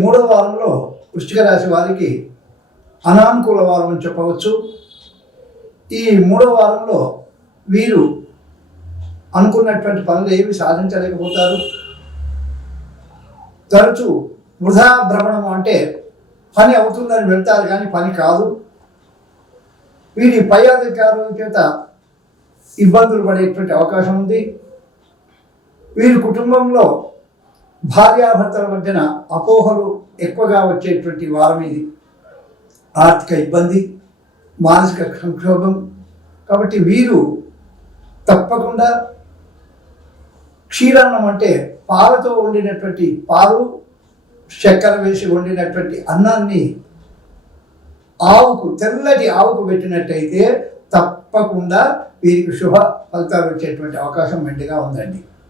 మూడవ వారంలో వృశ్చిక రాశి వారికి అనానుకూల వారం అని చెప్పవచ్చు. ఈ మూడవ వారంలో వీరు అనుకున్నటువంటి పనులు ఏవి సాధించలేకపోతారు. తరచూ వృధా భ్రమణం, అంటే పని అవుతుందని వెళ్తారు కానీ పని కాదు. వీరి పై అధికారుల చేత ఇబ్బందులు పడేటువంటి అవకాశం ఉంది. వీరి కుటుంబంలో భార్యాభర్తల మధ్యన అపోహలు ఎక్కువగా వచ్చేటువంటి వారం ఇది. ఆర్థిక ఇబ్బంది, మానసిక సంక్షోభం. కాబట్టి వీరు తప్పకుండా క్షీరాన్నం, అంటే పాలతో వండినటువంటి పాలు చక్కెర వేసి వండినటువంటి అన్నాన్ని తెల్లటి ఆవుకు పెట్టినట్టయితే తప్పకుండా వీరికి శుభ ఫలితాలు వచ్చేటువంటి అవకాశం మెండుగా ఉందండి.